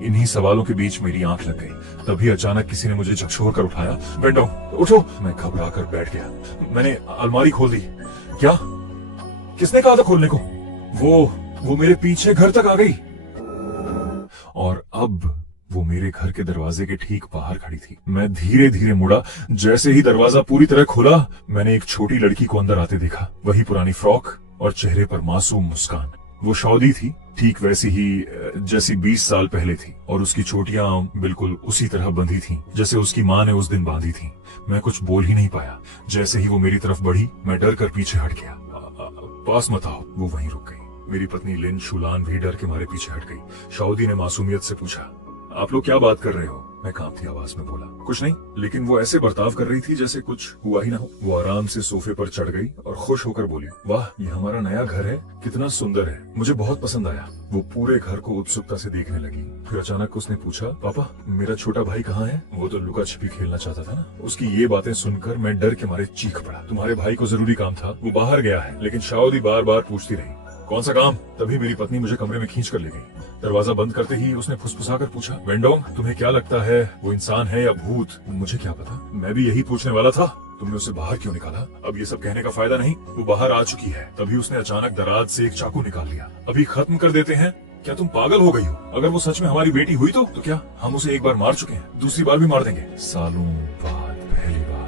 इन्हीं सवालों के बीच मेरी आंख लग गई। तभी अचानक किसी ने मुझे झकझोर कर उठाया। बेंटो, उठो। मैं घबरा कर बैठ गया। मैंने अलमारी खोल दी। क्या? किसने कहा था खोलने को? वो मेरे पीछे घर तक आ गई और अब वो मेरे घर के दरवाजे के ठीक बाहर खड़ी थी। मैं धीरे धीरे मुड़ा। जैसे ही दरवाजा पूरी तरह खुला, मैंने एक छोटी लड़की को अंदर आते देखा। वही पुरानी फ्रॉक और चेहरे पर मासूम मुस्कान। वो सऊदी थी, ठीक वैसी ही जैसी 20 साल पहले थी, और उसकी चोटियां बिल्कुल उसी तरह बंधी थीं जैसे उसकी माँ ने उस दिन बांधी थी। मैं कुछ बोल ही नहीं पाया। जैसे ही वो मेरी तरफ बढ़ी, मैं डर कर पीछे हट गया। पास मत आओ। वो वहीं रुक गई। मेरी पत्नी लिन शुलान भी डर के मारे पीछे हट गई। सऊदी ने मासूमियत से पूछा, आप लोग क्या बात कर रहे हो? मैं कांपती आवाज में बोला, कुछ नहीं। लेकिन वो ऐसे बर्ताव कर रही थी जैसे कुछ हुआ ही ना हो। वो आराम से सोफे पर चढ़ गई और खुश होकर बोली, वाह, ये हमारा नया घर है, कितना सुंदर है, मुझे बहुत पसंद आया। वो पूरे घर को उत्सुकता से देखने लगी। फिर अचानक उसने पूछा, पापा, मेरा छोटा भाई कहाँ है? वो तो लुका छिपी खेलना चाहता था ना। उसकी ये बातें सुनकर मैं डर के मारे चीख पड़ा। तुम्हारे भाई को जरूरी काम था, वो बाहर गया है। लेकिन सऊदी बार बार पूछती रही, कौन सा काम? तभी मेरी पत्नी मुझे कमरे में खींच कर ले गई। दरवाजा बंद करते ही उसने फुसफुसाकर पूछा, वेंडोंग, तुम्हें क्या लगता है वो इंसान है या भूत? मुझे क्या पता, मैं भी यही पूछने वाला था। तुमने उसे बाहर क्यों निकाला? अब ये सब कहने का फायदा नहीं, वो बाहर आ चुकी है। तभी उसने अचानक दराज से एक चाकू निकाल लिया। अभी खत्म कर देते हैं। क्या तुम पागल हो गई हो? अगर वो सच में हमारी बेटी हुई तो क्या हम उसे एक बार मार चुके हैं, दूसरी बार भी मार देंगे? सालों बाद पहली बार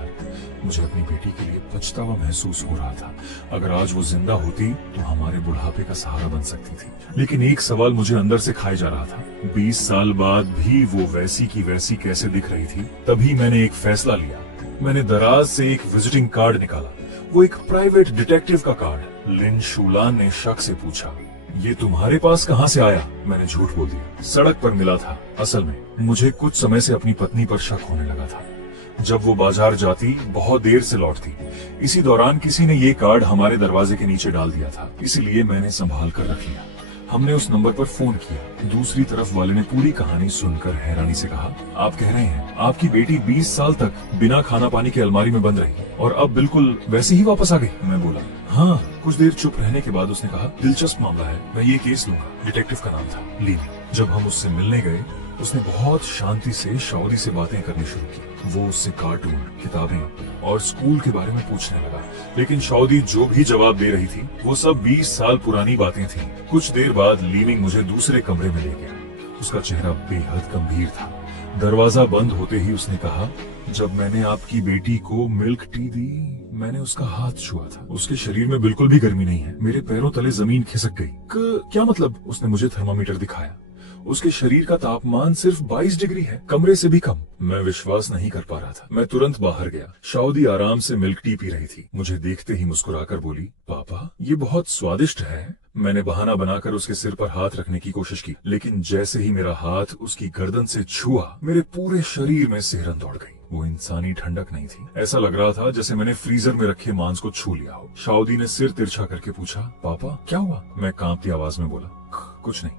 मुझे अपनी बेटी के लिए पछतावा महसूस हो रहा था। अगर आज वो जिंदा होती तो हमारे बुढ़ापे का सहारा बन सकती थी। लेकिन एक सवाल मुझे अंदर से खाए जा रहा था, 20 साल बाद भी वो वैसी की वैसी कैसे दिख रही थी? तभी मैंने एक फैसला लिया। मैंने दराज से एक विजिटिंग कार्ड निकाला। वो एक प्राइवेट डिटेक्टिव का कार्ड। लिन शुलान ने शक से पूछा, ये तुम्हारे पास कहाँ से आया? मैंने झूठ बोल दिया। सड़क पर मिला था। असल में मुझे कुछ समय से अपनी पत्नी पर शक होने लगा था। जब वो बाजार जाती, बहुत देर से लौटती। इसी दौरान किसी ने ये कार्ड हमारे दरवाजे के नीचे डाल दिया था, इसलिए मैंने संभाल कर रख लिया। हमने उस नंबर पर फोन किया। दूसरी तरफ वाले ने पूरी कहानी सुनकर हैरानी से कहा, आप कह रहे हैं आपकी बेटी 20 साल तक बिना खाना पानी के अलमारी में बंद रही और अब बिल्कुल वैसे ही वापस आ गई? मैं बोला, हाँ। कुछ देर चुप रहने के बाद उसने कहा, दिलचस्प मामला है, मैं ये केस लूंगा। डिटेक्टिव का नाम था लीवी। जब हम उससे मिलने गए, उसने बहुत शांति से सऊदी से बातें करनी शुरू की। वो उससे कार्टून, किताबें और स्कूल के बारे में पूछने लगा। लेकिन सऊदी जो भी जवाब दे रही थी वो सब 20 साल पुरानी बातें थीं। कुछ देर बाद लीविंग मुझे दूसरे कमरे में ले गया। उसका चेहरा बेहद गंभीर था। दरवाजा बंद होते ही उसने कहा, जब मैंने आपकी बेटी को मिल्क टी दी, मैंने उसका हाथ छुआ था। उसके शरीर में बिल्कुल भी गर्मी नहीं है। मेरे पैरों तले जमीन खिसक गई। क्या मतलब? उसने मुझे थर्मामीटर दिखाया। उसके शरीर का तापमान सिर्फ 22 डिग्री है, कमरे से भी कम। मैं विश्वास नहीं कर पा रहा था। मैं तुरंत बाहर गया। सऊदी आराम से मिल्क टी पी रही थी। मुझे देखते ही मुस्कुराकर बोली, पापा, ये बहुत स्वादिष्ट है। मैंने बहाना बनाकर उसके सिर पर हाथ रखने की कोशिश की, लेकिन जैसे ही मेरा हाथ उसकी गर्दन से छुआ, मेरे पूरे शरीर में सिहरन दौड़ गई। वो इंसानी ठंडक नहीं थी। ऐसा लग रहा था जैसे मैंने फ्रीजर में रखे मांस को छू लिया हो। सऊदी ने सिर तिरछा करके पूछा, पापा क्या हुआ? मैं कांपती आवाज में बोला, कुछ नहीं।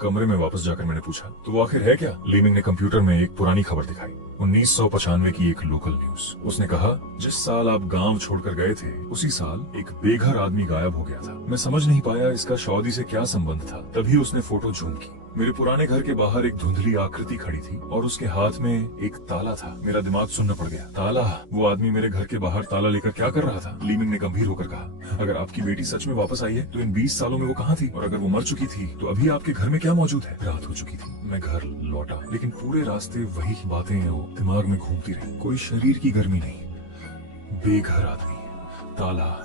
कमरे में वापस जाकर मैंने पूछा, तो वो आखिर है क्या? लीविंग ने कंप्यूटर में एक पुरानी खबर दिखाई, 1995 की एक लोकल न्यूज। उसने कहा, जिस साल आप गांव छोड़कर गए थे, उसी साल एक बेघर आदमी गायब हो गया था। मैं समझ नहीं पाया इसका सऊदी से क्या संबंध था। तभी उसने फोटो जूम की। मेरे पुराने घर के बाहर एक धुंधली आकृति खड़ी थी और उसके हाथ में एक ताला था। मेरा दिमाग सुन्न पड़ गया। ताला? वो आदमी मेरे घर के बाहर ताला लेकर क्या कर रहा था? लीविंग ने गंभीर होकर कहा, अगर आपकी बेटी सच में वापस आई है तो इन 20 सालों में वो कहाँ थी? और अगर वो मर चुकी थी तो अभी आपके घर में क्या मौजूद है? रात हो चुकी थी। मैं घर लौटा, लेकिन पूरे रास्ते वही बातें दिमाग में घूमती रही। कोई शरीर की गर्मी नहीं, बेघर आदमी, ताला।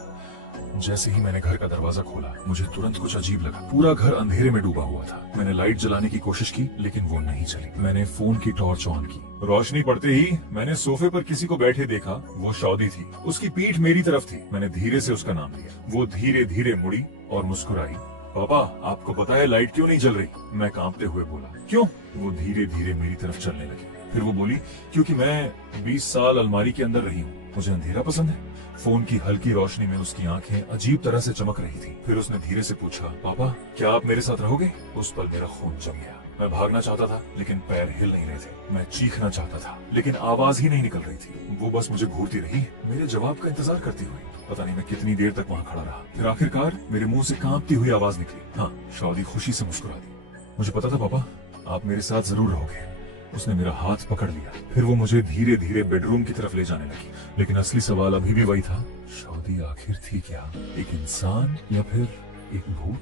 जैसे ही मैंने घर का दरवाजा खोला, मुझे तुरंत कुछ अजीब लगा। पूरा घर अंधेरे में डूबा हुआ था। मैंने लाइट जलाने की कोशिश की, लेकिन वो नहीं चली। मैंने फोन की टॉर्च ऑन की। रोशनी पड़ते ही मैंने सोफे पर किसी को बैठे देखा। वो सऊदी थी। उसकी पीठ मेरी तरफ थी। मैंने धीरे से उसका नाम लिया। वो धीरे धीरे मुड़ी और मुस्कुराई। पापा, आपको पता है लाइट क्यों नहीं जल रही? मैं कांपते हुए बोला, क्यों? वो धीरे धीरे मेरी तरफ चलने लगी। फिर वो बोली, क्योंकि मैं 20 साल अलमारी के अंदर रही हूँ, मुझे अंधेरा पसंद है। फोन की हल्की रोशनी में उसकी आंखें अजीब तरह से चमक रही थी। फिर उसने धीरे से पूछा, पापा क्या आप मेरे साथ रहोगे? उस पल मेरा खून जम गया। मैं भागना चाहता था, लेकिन पैर हिल नहीं रहे थे। मैं चीखना चाहता था, लेकिन आवाज ही नहीं निकल रही थी। वो बस मुझे घूरती रही, मेरे जवाब का इंतजार करती हुई। पता नहीं मैं कितनी देर तक वहाँ खड़ा रहा। फिर आखिरकार मेरे मुंह से कांपती हुई आवाज निकली, हाँ। सऊदी खुशी से मुस्कुरा दी। मुझे पता था पापा, आप मेरे साथ जरूर रहोगे। उसने मेरा हाथ पकड़ लिया, फिर वो मुझे धीरे धीरे बेडरूम की तरफ ले जाने लगी। लेकिन असली सवाल अभी भी वही था, सऊदी आखिर थी क्या, एक इंसान या फिर एक भूत?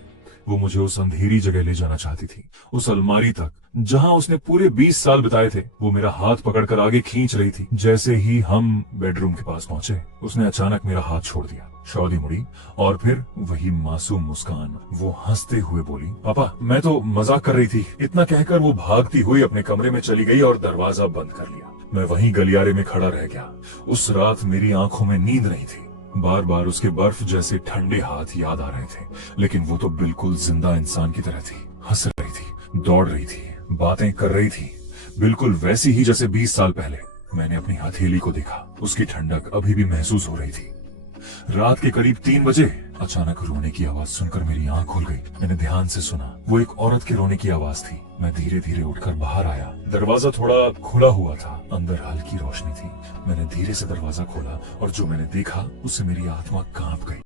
वो मुझे उस अंधेरी जगह ले जाना चाहती थी, उस अलमारी तक जहां उसने पूरे 20 साल बिताए थे। वो मेरा हाथ पकड़कर आगे खींच रही थी। जैसे ही हम बेडरूम के पास पहुंचे, उसने अचानक मेरा हाथ छोड़ दिया। सऊदी मुड़ी और फिर वही मासूम मुस्कान। वो हंसते हुए बोली, पापा मैं तो मजाक कर रही थी। इतना कहकर वो भागती हुई अपने कमरे में चली गई और दरवाजा बंद कर लिया। मैं वहीं गलियारे में खड़ा रह गया। उस रात मेरी आंखों में नींद नहीं थी। बार बार उसके बर्फ जैसे ठंडे हाथ याद आ रहे थे, लेकिन वो तो बिल्कुल जिंदा इंसान की तरह थी। हंस रही थी, दौड़ रही थी, बातें कर रही थी, बिल्कुल वैसी ही जैसे 20 साल पहले। मैंने अपनी हथेली को देखा, उसकी ठंडक अभी भी महसूस हो रही थी। रात के करीब 3 बजे अचानक रोने की आवाज सुनकर मेरी आंख खुल गई। मैंने ध्यान से सुना, वो एक औरत के रोने की आवाज थी। मैं धीरे धीरे उठकर बाहर आया। दरवाजा थोड़ा खुला हुआ था, अंदर हल्की रोशनी थी। मैंने धीरे से दरवाजा खोला और जो मैंने देखा उससे मेरी आत्मा कांप गई।